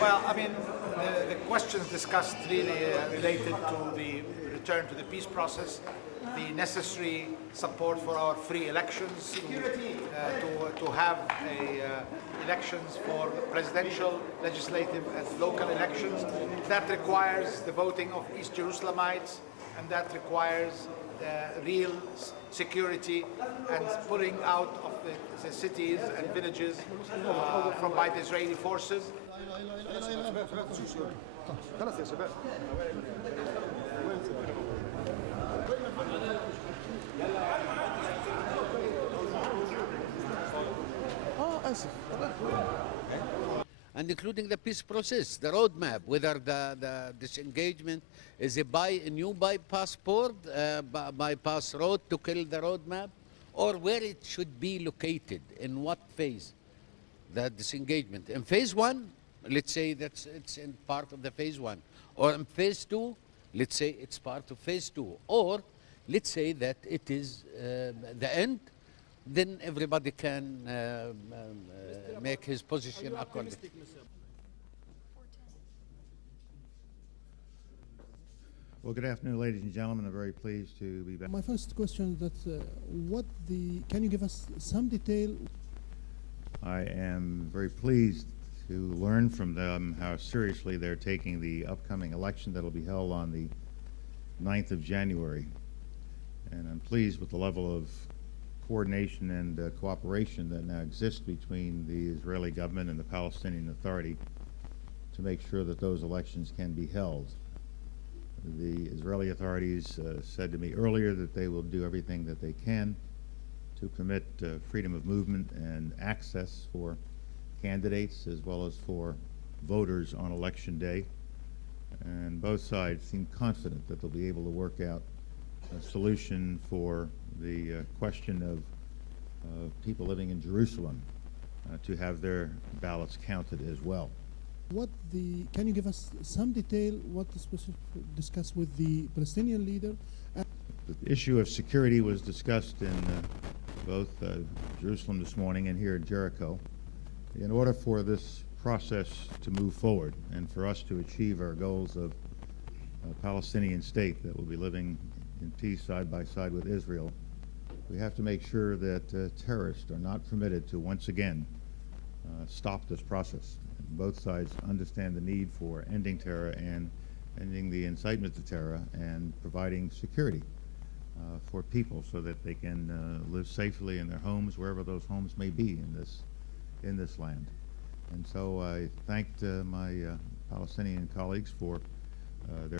Well, I mean, the questions discussed really related to the return to the peace process, the necessary support for our free elections, to have elections for presidential, legislative, and local elections. That requires the voting of East Jerusalemites, and that requires real security and pulling out of the cities and villages from by the Israeli forces. And including the peace process, the roadmap, whether the disengagement is a new bypass port, bypass road to kill the roadmap, or where it should be located, in what phase, the disengagement. In phase one, let's say that it's in part of the phase one, or in phase two, let's say it's part of phase two, or let's say that it is the end, then everybody can make his position accordingly. Well, good afternoon, ladies and gentlemen. I'm very pleased to be back. My first question is that can you give us some detail? I am very pleased to learn from them how seriously they're taking the upcoming election that will be held on the 9th of January. And I'm pleased with the level of coordination and cooperation that now exists between the Israeli government and the Palestinian Authority to make sure that those elections can be held. The Israeli authorities said to me earlier that they will do everything that they can to permit freedom of movement and access for candidates as well as for voters on election day. And both sides seem confident that they'll be able to work out a solution for the question of people living in Jerusalem to have their ballots counted as well. Can you give us some detail what is discussed with the Palestinian leader? The issue of security was discussed in both Jerusalem this morning and here in Jericho. In order for this process to move forward and for us to achieve our goals of a Palestinian state that will be living in peace side by side with Israel, we have to make sure that terrorists are not permitted to once again stop this process. And both sides understand the need for ending terror and ending the incitement to terror and providing security for people so that they can live safely in their homes, wherever those homes may be in this land. And so I thanked my Palestinian colleagues for their